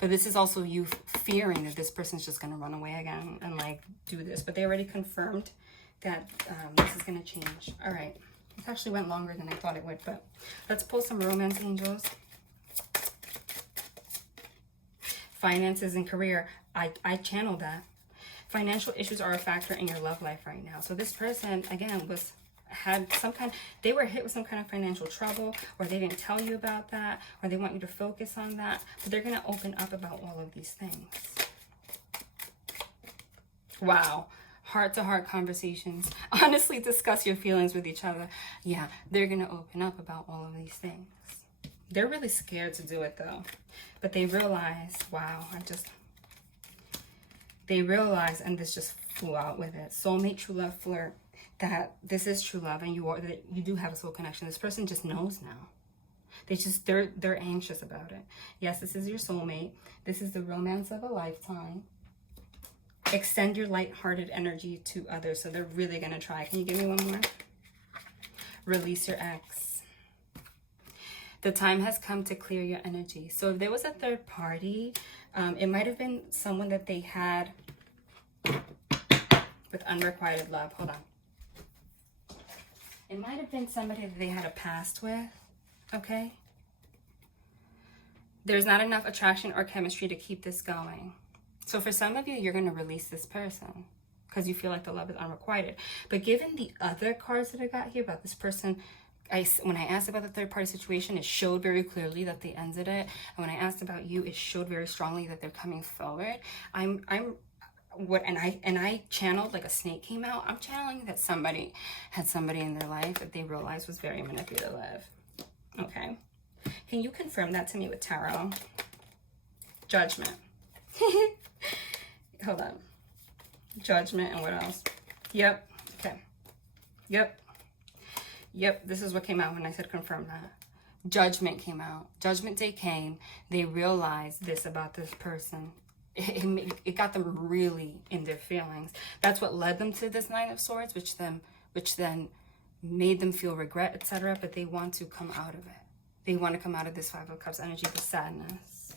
But this is also you fearing that this person's just going to run away again and, like, do this. But they already confirmed that this is going to change. All right. This actually went longer than I thought it would, but let's pull some romance angels. Finances and career. I channeled that. Financial issues are a factor in your love life right now. So this person, again, was had some kind, they were hit with some kind of financial trouble, or they didn't tell you about that, or they want you to focus on that, but they're going to open up about all of these things. Wow. Heart-to-heart conversations. Honestly, discuss your feelings with each other. Yeah, they're going to open up about all of these things. They're really scared to do it, though. But they realize, wow, they realize, and this just flew out with it. Soulmate, true love, flirt. That this is true love, and that you do have a soul connection. This person just knows now. They're anxious about it. Yes, this is your soulmate. This is the romance of a lifetime. Extend your light-hearted energy to others. So they're really going to try. Can you give me one more? Release your ex. The time has come to clear your energy. So if there was a third party, it might have been someone that they had with unrequited love. Hold on. It might have been somebody that they had a past with, okay? There's not enough attraction or chemistry to keep this going. So for some of you, you're going to release this person because you feel like the love is unrequited. But given the other cards that I got here about this person, when I asked about the third party situation, it showed very clearly that they ended it. And when I asked about you, it showed very strongly that they're coming forward. And I channeled, like a snake came out. I'm channeling that somebody had somebody in their life that they realized was very manipulative. Okay. Can you confirm that to me with tarot? Judgment. Hold on. Judgment, and what else? Yep. Okay. Yep. This is what came out when I said confirm that. Judgment came out. Judgment day came. They realized this about this person. It got them really in their feelings. That's what led them to this Nine of Swords, which then made them feel regret, etc. But they want to come out of it. They want to come out of this Five of Cups energy, the sadness.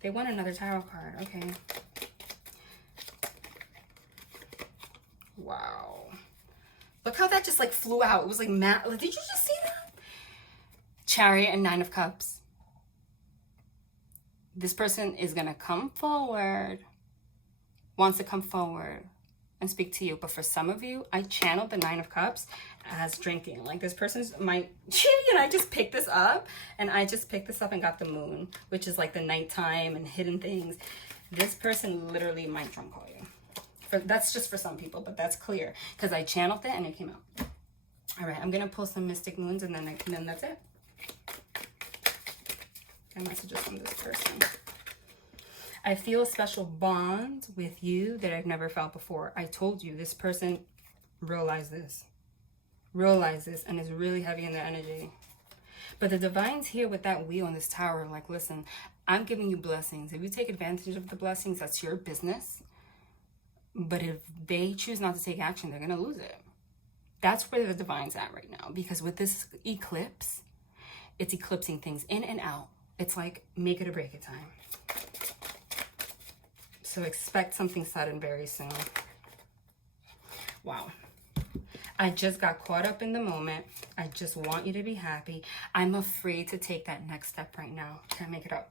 They want another tarot card. Okay. Wow. Look how that just like flew out. It was like mad. Did you just see that? Chariot and Nine of Cups. This person is going to come forward, wants to come forward and speak to you. But for some of you, I channeled the Nine of Cups as drinking. Like this person's might, I just picked this up and got the moon, which is like the nighttime and hidden things. This person literally might drunk call you. That's just for some people, but that's clear because I channeled it and it came out. All right, I'm going to pull some Mystic Moons and then that's it. And messages from this person. I feel a special bond with you that I've never felt before. I told you this person realized this, and is really heavy in their energy. But the divine's here with that wheel in this tower. Like, listen, I'm giving you blessings. If you take advantage of the blessings, that's your business. But if they choose not to take action, they're going to lose it. That's where the divine's at right now. Because with this eclipse, it's eclipsing things in and out. It's like make it or break it time. So expect something sudden very soon. Wow. I just got caught up in the moment. I just want you to be happy. I'm afraid to take that next step right now. Can't make it up.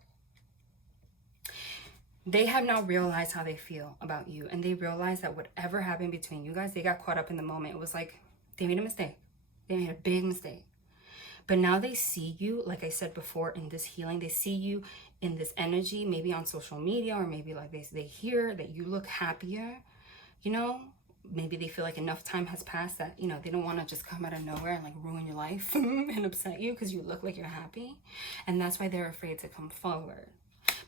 They have now realized how they feel about you. And they realized that whatever happened between you guys, they got caught up in the moment. It was like they made a mistake. They made a big mistake. But now they see you, like I said before, in this healing. They see you in this energy, maybe on social media, or maybe like they hear that you look happier, maybe they feel like enough time has passed that, they don't want to just come out of nowhere and like ruin your life and upset you because you look like you're happy. And that's why they're afraid to come forward.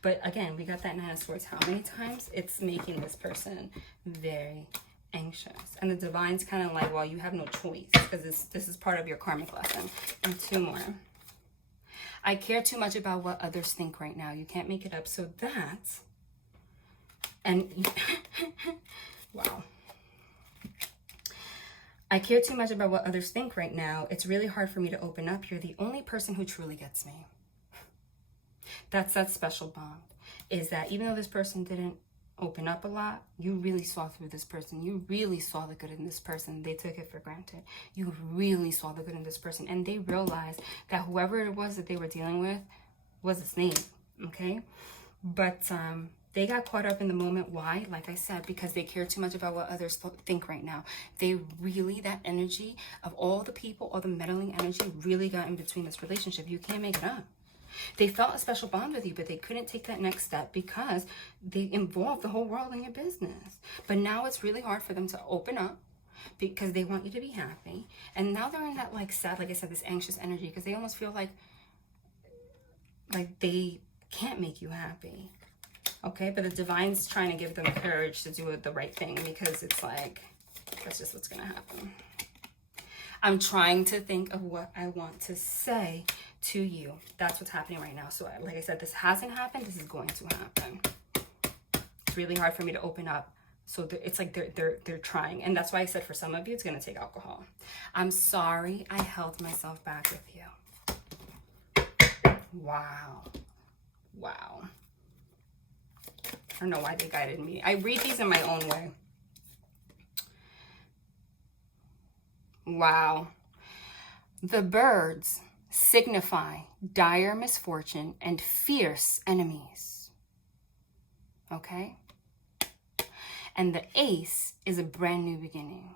But again, we got that Nine of Swords. How many times? It's making this person very anxious. And the divine's kind of like, well, you have no choice because this is part of your karmic lesson. And two more. I care too much about what others think right now. You can't make it up. So that's, and wow. I care too much about what others think right now. It's really hard for me to open up. You're the only person who truly gets me. That's that special bond. Is that even though this person didn't open up a lot, you really saw through this person. You really saw the good in this person. They took it for granted. You really saw the good in this person. And they realized that whoever it was that they were dealing with was a snake. Okay? But They got caught up in the moment. Why? Like I said, because they care too much about what others think right now. They really, that energy of all the people, all the meddling energy really got in between this relationship. You can't make it up. They felt a special bond with you, but they couldn't take that next step because they involved the whole world in your business. But now it's really hard for them to open up because they want you to be happy. And now they're in that like sad, like I said, this anxious energy because they almost feel like they can't make you happy. Okay, but the divine's trying to give them courage to do the right thing because it's like, that's just what's going to happen. I'm trying to think of what I want to say to you. That's what's happening right now. So like I said, this hasn't happened. This is going to happen. It's really hard for me to open up. So it's like they're trying. And that's why I said for some of you, it's going to take alcohol. I'm sorry I held myself back with you. Wow. Wow. I don't know why they guided me. I read these in my own way. Wow. The birds signify dire misfortune and fierce enemies. Okay? And the ace is a brand new beginning.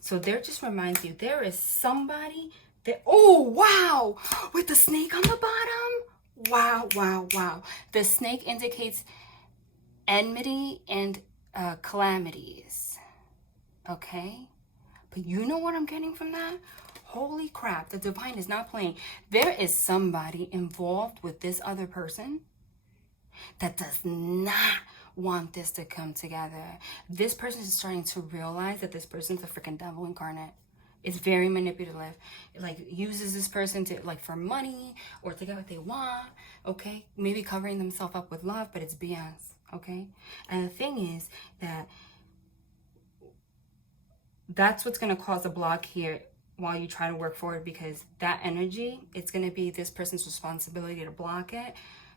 So there just reminds you, there is somebody that, oh, wow, with the snake on the bottom. Wow, wow, wow. The snake indicates enmity and calamities. Okay? But you know what I'm getting from that? Holy crap, the divine is not playing. There is somebody involved with this other person that does not want this to come together. This person is starting to realize that this person's a freaking devil incarnate. It's very manipulative. It like uses this person to like for money or to get what they want. Okay? Maybe covering themselves up with love, but it's BS. Okay? And the thing is that that's what's going to cause a block here while you try to work forward, because that energy, it's going to be this person's responsibility to block it,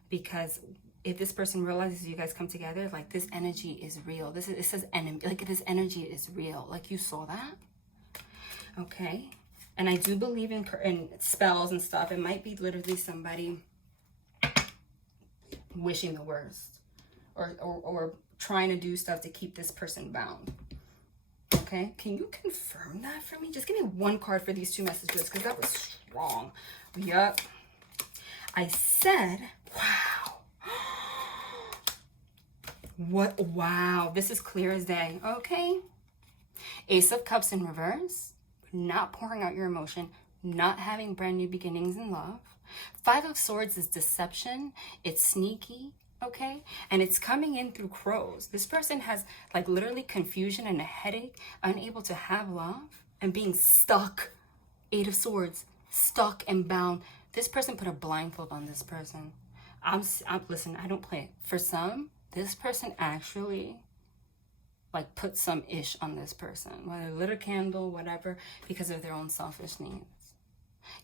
because if this person realizes you guys come together, like this energy is real. It says enemy, like this energy is real. Like you saw that. Okay? And I do believe in spells and stuff. It might be literally somebody wishing the worst or trying to do stuff to keep this person bound. Okay, can you confirm that for me? Just give me one card for these two messages because that was strong. Yup. I said, wow. What? Wow. This is clear as day. Okay. Ace of Cups in reverse. Not pouring out your emotion. Not having brand new beginnings in love. Five of Swords is deception. It's sneaky. Okay, and it's coming in through crows. This person has like literally confusion and a headache, unable to have love, and being stuck. Eight of Swords, stuck and bound. This person put a blindfold on this person. Listen, I don't play. For some, this person actually like put some ish on this person, whether lit a candle, whatever, because of their own selfish needs.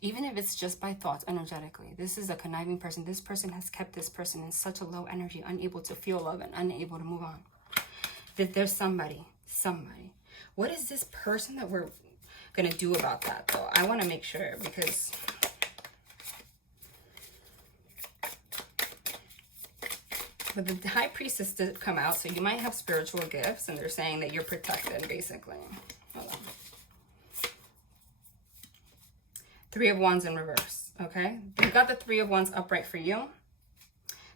Even if it's just by thoughts, energetically. This is a conniving person. This person has kept this person in such a low energy, unable to feel love and unable to move on. That there's somebody. What is this person that we're going to do about that, though? I want to make sure, because but the High Priestess did come out, so you might have spiritual gifts, and they're saying that you're protected, basically. Hold on. Three of Wands in reverse, okay? You got the Three of Wands upright for you.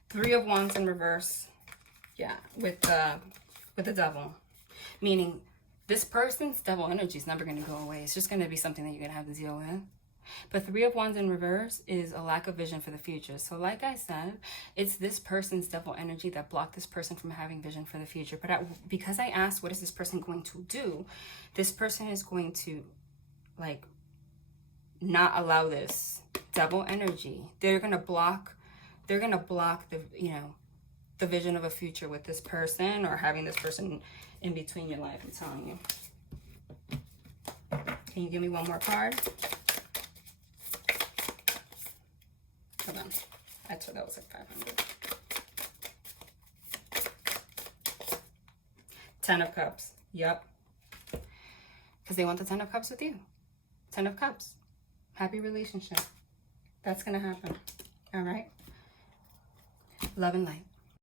Three of Wands in reverse, yeah, with the Devil. Meaning, this person's devil energy is never going to go away. It's just going to be something that you're going to have to deal with. But Three of Wands in reverse is a lack of vision for the future. So like I said, it's this person's devil energy that blocked this person from having vision for the future. But because I asked, what is this person going to do? This person is going to, like, not allow this devil energy. They're gonna block the, you know, the vision of a future with this person, or having this person in between your life. I'm telling you. Can you give me one more card? Hold on. Actually, that was like 500. 10 of Cups. Yep. Because they want the 10 of Cups with you. 10 of Cups. Happy relationship. That's going to happen. All right. Love and light.